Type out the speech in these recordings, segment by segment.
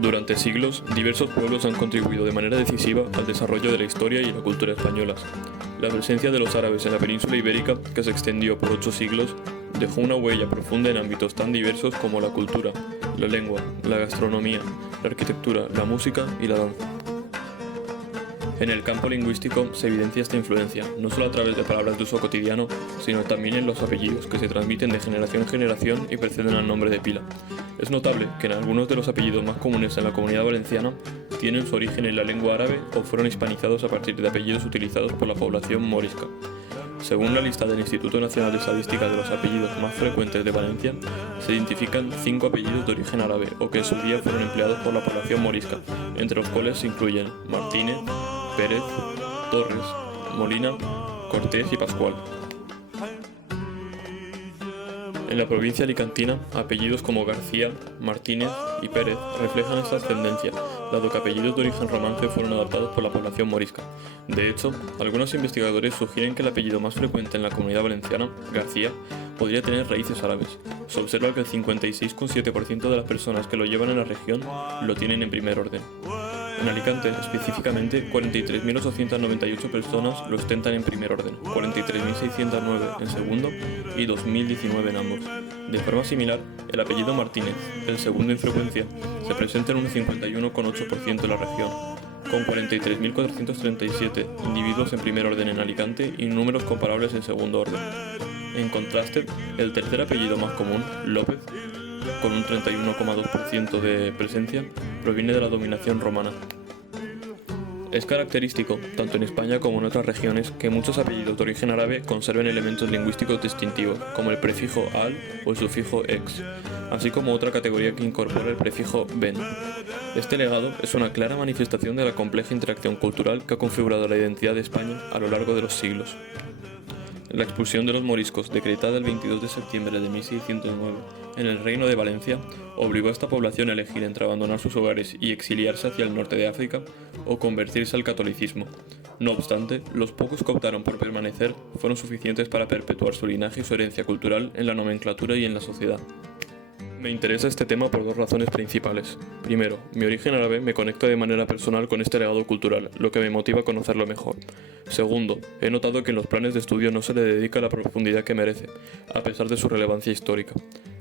Durante siglos, diversos pueblos han contribuido de manera decisiva al desarrollo de la historia y la cultura españolas. La presencia de los árabes en la península ibérica, que se extendió por 8 siglos, dejó una huella profunda en ámbitos tan diversos como la cultura, la lengua, la gastronomía, la arquitectura, la música y la danza. En el campo lingüístico se evidencia esta influencia, no solo a través de palabras de uso cotidiano, sino también en los apellidos que se transmiten de generación en generación y preceden al nombre de pila. Es notable que en algunos de los apellidos más comunes en la Comunidad Valenciana tienen su origen en la lengua árabe o fueron hispanizados a partir de apellidos utilizados por la población morisca. Según la lista del Instituto Nacional de Estadística de los apellidos más frecuentes de Valencia, se identifican 5 apellidos de origen árabe o que en su día fueron empleados por la población morisca, entre los cuales se incluyen Martínez, Pérez, Torres, Molina, Cortés y Pascual. En la provincia alicantina, apellidos como García, Martínez y Pérez reflejan esta ascendencia, dado que apellidos de origen romance fueron adoptados por la población morisca. De hecho, algunos investigadores sugieren que el apellido más frecuente en la Comunidad Valenciana, García, podría tener raíces árabes. Se observa que el 56,7% de las personas que lo llevan en la región lo tienen en primer orden. En Alicante, específicamente, 43.898 personas lo ostentan en primer orden, 43.609 en segundo y 2.019 en ambos. De forma similar, el apellido Martínez, el segundo en frecuencia, se presenta en un 51,8% de la región, con 43.437 individuos en primer orden en Alicante y números comparables en segundo orden. En contraste, el tercer apellido más común, López, con un 31,2% de presencia, proviene de la dominación romana. Es característico, tanto en España como en otras regiones, que muchos apellidos de origen árabe conserven elementos lingüísticos distintivos, como el prefijo al o el sufijo ex, así como otra categoría que incorpora el prefijo ben. Este legado es una clara manifestación de la compleja interacción cultural que ha configurado la identidad de España a lo largo de los siglos. La expulsión de los moriscos, decretada el 22 de septiembre de 1609 en el Reino de Valencia, obligó a esta población a elegir entre abandonar sus hogares y exiliarse hacia el norte de África o convertirse al catolicismo. No obstante, los pocos que optaron por permanecer fueron suficientes para perpetuar su linaje y su herencia cultural en la nomenclatura y en la sociedad. Me interesa este tema por 2 razones principales. Primero, mi origen árabe me conecta de manera personal con este legado cultural, lo que me motiva a conocerlo mejor. Segundo, he notado que en los planes de estudio no se le dedica la profundidad que merece, a pesar de su relevancia histórica.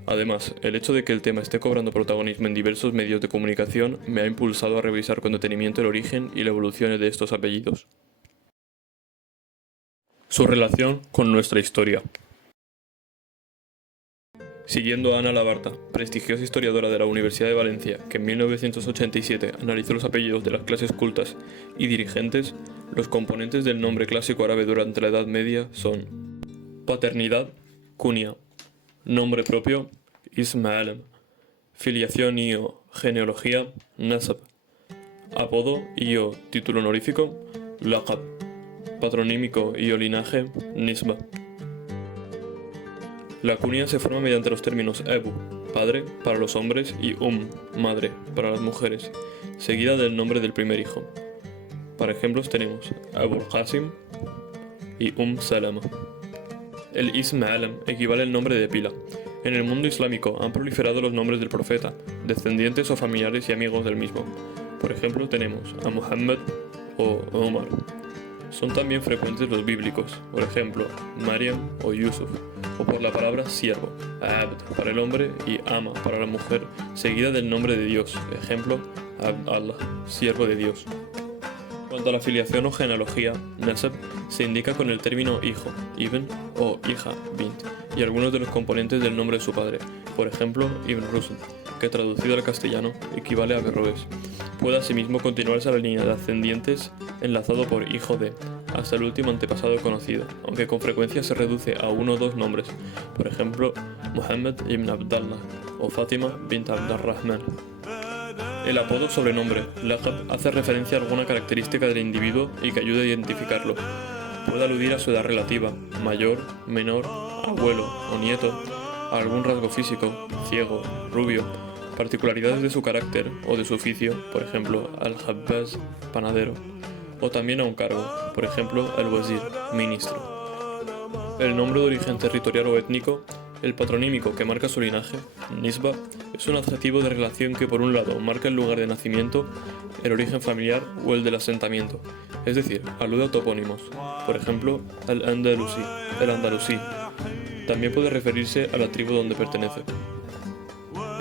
Además, el hecho de que el tema esté cobrando protagonismo en diversos medios de comunicación me ha impulsado a revisar con detenimiento el origen y la evolución de estos apellidos. Su relación con nuestra historia. Siguiendo a Ana Labarta, prestigiosa historiadora de la Universidad de Valencia, que en 1987 analizó los apellidos de las clases cultas y dirigentes, los componentes del nombre clásico árabe durante la Edad Media son paternidad, kunia, nombre propio, ism alam, filiación y o genealogía, nasab, apodo y o título honorífico, laqab, patronímico y o linaje, nisba. La kunia se forma mediante los términos Abu, padre, para los hombres, y madre, para las mujeres, seguida del nombre del primer hijo. Para ejemplos tenemos Abul Qasim y Salama. El Ism Alam equivale al nombre de pila. En el mundo islámico han proliferado los nombres del profeta, descendientes o familiares y amigos del mismo. Por ejemplo tenemos a Muhammad o Omar. Son también frecuentes los bíblicos, por ejemplo, Mariam o Yusuf, o por la palabra siervo, Abd para el hombre y Ama para la mujer, seguida del nombre de Dios, ejemplo, Abd Allah, siervo de Dios. Cuanto a la filiación o genealogía, Nasab se indica con el término hijo, Ibn o hija, Bint, y algunos de los componentes del nombre de su padre, por ejemplo, Ibn Rusd, que traducido al castellano equivale a Berroes. Puede asimismo continuarse a la línea de ascendientes enlazado por hijo de, hasta el último antepasado conocido, aunque con frecuencia se reduce a 1 o 2 nombres, por ejemplo, Muhammad ibn Abdallah o Fátima bint Abdurrahman. El apodo o sobrenombre, laqab, hace referencia a alguna característica del individuo y que ayude a identificarlo. Puede aludir a su edad relativa, mayor, menor, abuelo o nieto, a algún rasgo físico, ciego, rubio, particularidades de su carácter o de su oficio, por ejemplo, al-Habbaz, panadero, o también a un cargo, por ejemplo, el wazir, ministro. El nombre de origen territorial o étnico El patronímico que marca su linaje, nisba, es un adjetivo de relación que por un lado marca el lugar de nacimiento, el origen familiar o el del asentamiento, es decir, alude a topónimos, por ejemplo, el andalusí. También puede referirse a la tribu donde pertenece.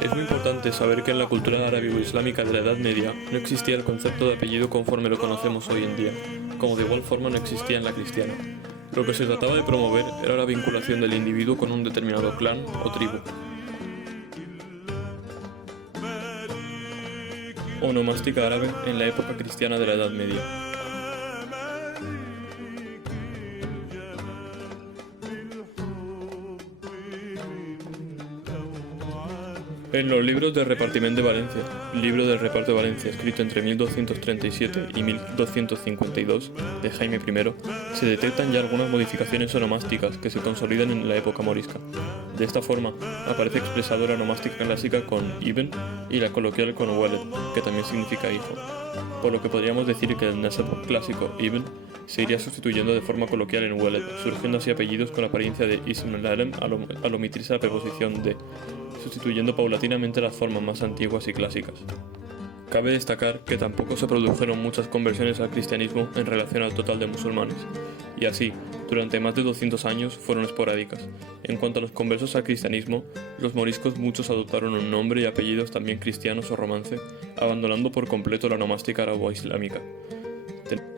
Es muy importante saber que en la cultura árabe o islámica de la Edad Media no existía el concepto de apellido conforme lo conocemos hoy en día, como de igual forma no existía en la cristiana. Lo que se trataba de promover era la vinculación del individuo con un determinado clan o tribu. Onomástica árabe en la época cristiana de la Edad Media. En los libros del repartiment de Valencia, libro del reparto de Valencia escrito entre 1237 y 1252 de Jaime I, se detectan ya algunas modificaciones onomásticas que se consolidan en la época morisca. De esta forma, aparece expresado la onomástica clásica con ibn y la coloquial con waled, que también significa hijo, por lo que podríamos decir que el nasab clásico ibn se iría sustituyendo de forma coloquial en waled, surgiendo así apellidos con la apariencia de ism al-alem al omitirse la preposición de, sustituyendo paulatinamente las formas más antiguas y clásicas. Cabe destacar que tampoco se produjeron muchas conversiones al cristianismo en relación al total de musulmanes, y así, durante más de 200 años fueron esporádicas. En cuanto a los conversos al cristianismo, los moriscos muchos adoptaron un nombre y apellidos también cristianos o romance, abandonando por completo la onomástica arabo-islámica.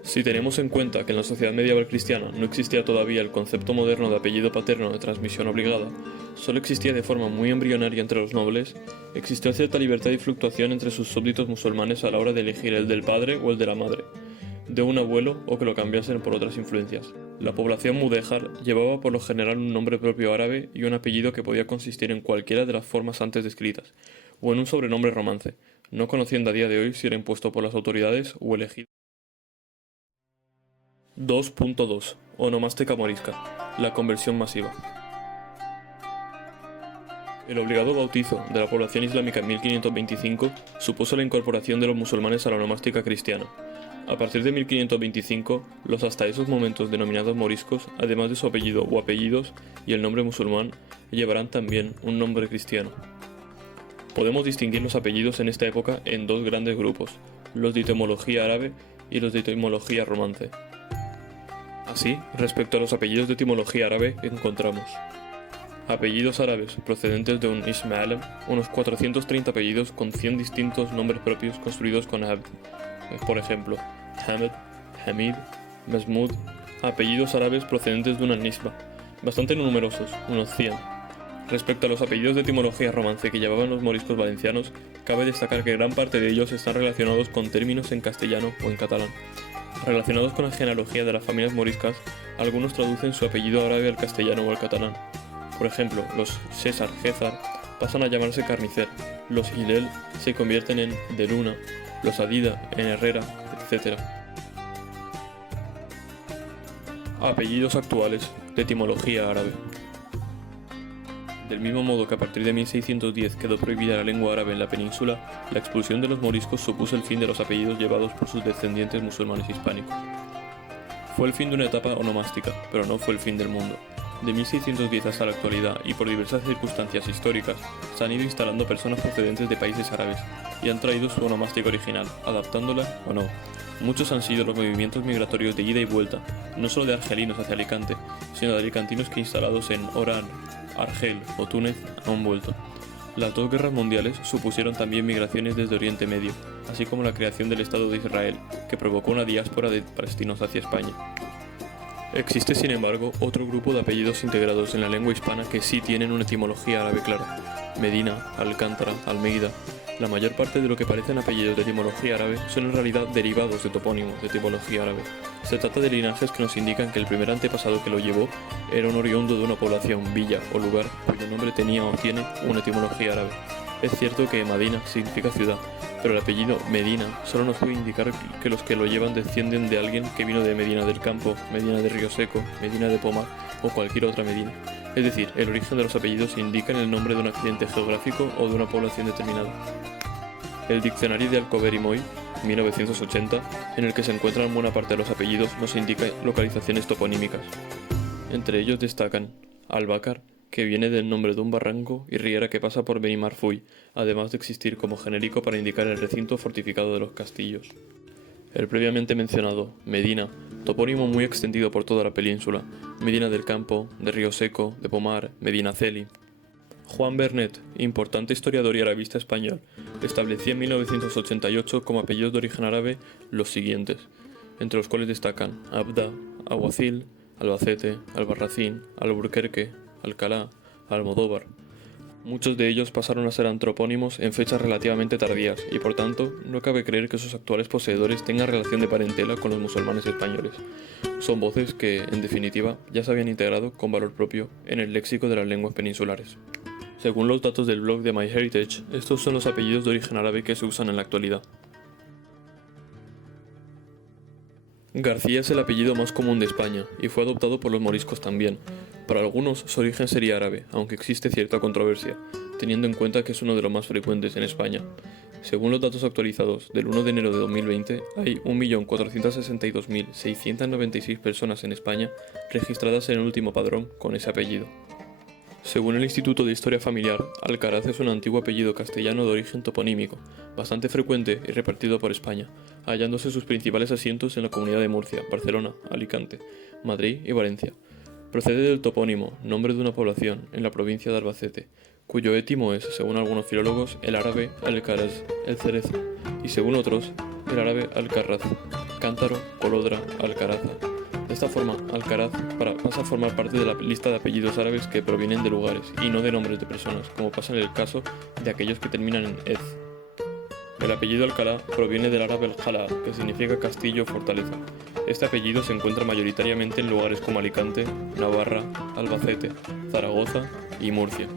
Si tenemos en cuenta que en la sociedad medieval cristiana no existía todavía el concepto moderno de apellido paterno de transmisión obligada, solo existía de forma muy embrionaria entre los nobles, existió cierta libertad y fluctuación entre sus súbditos musulmanes a la hora de elegir el del padre o el de la madre, de un abuelo o que lo cambiasen por otras influencias. La población mudéjar llevaba por lo general un nombre propio árabe y un apellido que podía consistir en cualquiera de las formas antes descritas, o en un sobrenombre romance, no conociendo a día de hoy si era impuesto por las autoridades o elegido. 2.2 Onomástica morisca. La conversión masiva. El obligado bautizo de la población islámica en 1525 supuso la incorporación de los musulmanes a la onomástica cristiana. A partir de 1525, los hasta esos momentos denominados moriscos, además de su apellido o apellidos y el nombre musulmán, llevarán también un nombre cristiano. Podemos distinguir los apellidos en esta época en dos grandes grupos, los de etimología árabe y los de etimología romance. Así, respecto a los apellidos de etimología árabe, encontramos apellidos árabes procedentes de un ism al-alem, unos 430 apellidos con 100 distintos nombres propios construidos con abd, por ejemplo, Hamed, Hamid, Masmud, apellidos árabes procedentes de una nisba, bastante numerosos, unos 100. Respecto a los apellidos de etimología romance que llevaban los moriscos valencianos, cabe destacar que gran parte de ellos están relacionados con términos en castellano o en catalán. Relacionados con la genealogía de las familias moriscas, algunos traducen su apellido árabe al castellano o al catalán. Por ejemplo, los César Gézar pasan a llamarse Carnicer, los Hilel se convierten en de Luna, los Adida en Herrera, etc. Apellidos actuales de etimología árabe. Del mismo modo que a partir de 1610 quedó prohibida la lengua árabe en la península, la expulsión de los moriscos supuso el fin de los apellidos llevados por sus descendientes musulmanes hispánicos. Fue el fin de una etapa onomástica, pero no fue el fin del mundo. De 1610 hasta la actualidad, y por diversas circunstancias históricas, se han ido instalando personas procedentes de países árabes, y han traído su onomástica original, adaptándola o no. Muchos han sido los movimientos migratorios de ida y vuelta, no solo de argelinos hacia Alicante, sino de alicantinos que instalados en Orán, Argel o Túnez han vuelto. Las dos guerras mundiales supusieron también migraciones desde Oriente Medio, así como la creación del Estado de Israel, que provocó una diáspora de palestinos hacia España. Existe, sin embargo, otro grupo de apellidos integrados en la lengua hispana que sí tienen una etimología árabe clara. Medina, Alcántara, Almeida. La mayor parte de lo que parecen apellidos de etimología árabe son en realidad derivados de topónimos de etimología árabe. Se trata de linajes que nos indican que el primer antepasado que lo llevó era un oriundo de una población, villa o lugar cuyo nombre tenía o tiene una etimología árabe. Es cierto que Madina significa ciudad, pero el apellido Medina solo nos puede indicar que los que lo llevan descienden de alguien que vino de Medina del Campo, Medina de Río Seco, Medina de Pomar o cualquier otra Medina. Es decir, el origen de los apellidos indica el nombre de un accidente geográfico o de una población determinada. El diccionario de Alcover y Moy, 1980, en el que se encuentran buena parte de los apellidos, nos indica localizaciones toponímicas. Entre ellos destacan Albacar, que viene del nombre de un barranco y riera que pasa por Benimarfull, además de existir como genérico para indicar el recinto fortificado de los castillos. El previamente mencionado Medina, topónimo muy extendido por toda la península, Medina del Campo, de Río Seco, de Pomar, Medinaceli. Juan Vernet, importante historiador y arabista español, establecía en 1988 como apellidos de origen árabe los siguientes, entre los cuales destacan Abda, Alguacil, Albacete, Albarracín, Alburquerque, Alcalá, Almodóvar. Muchos de ellos pasaron a ser antropónimos en fechas relativamente tardías y por tanto no cabe creer que sus actuales poseedores tengan relación de parentela con los musulmanes españoles. Son voces que, en definitiva, ya se habían integrado con valor propio en el léxico de las lenguas peninsulares. Según los datos del blog de MyHeritage, estos son los apellidos de origen árabe que se usan en la actualidad. García es el apellido más común de España y fue adoptado por los moriscos también. Para algunos su origen sería árabe, aunque existe cierta controversia, teniendo en cuenta que es uno de los más frecuentes en España. Según los datos actualizados del 1 de enero de 2020, hay 1.462.696 personas en España registradas en el último padrón con ese apellido. Según el Instituto de Historia Familiar, Alcaraz es un antiguo apellido castellano de origen toponímico, bastante frecuente y repartido por España, hallándose sus principales asientos en la Comunidad de Murcia, Barcelona, Alicante, Madrid y Valencia. Procede del topónimo, nombre de una población, en la provincia de Albacete, cuyo étimo es, según algunos filólogos, el árabe Alcaraz, el cerezo, y según otros, el árabe Alcarraz, cántaro, colodra, alcaraza. De esta forma, Alcaraz pasa a formar parte de la lista de apellidos árabes que provienen de lugares y no de nombres de personas, como pasa en el caso de aquellos que terminan en ez. El apellido Alcalá proviene del árabe al-Jalá, que significa castillo o fortaleza. Este apellido se encuentra mayoritariamente en lugares como Alicante, Navarra, Albacete, Zaragoza y Murcia.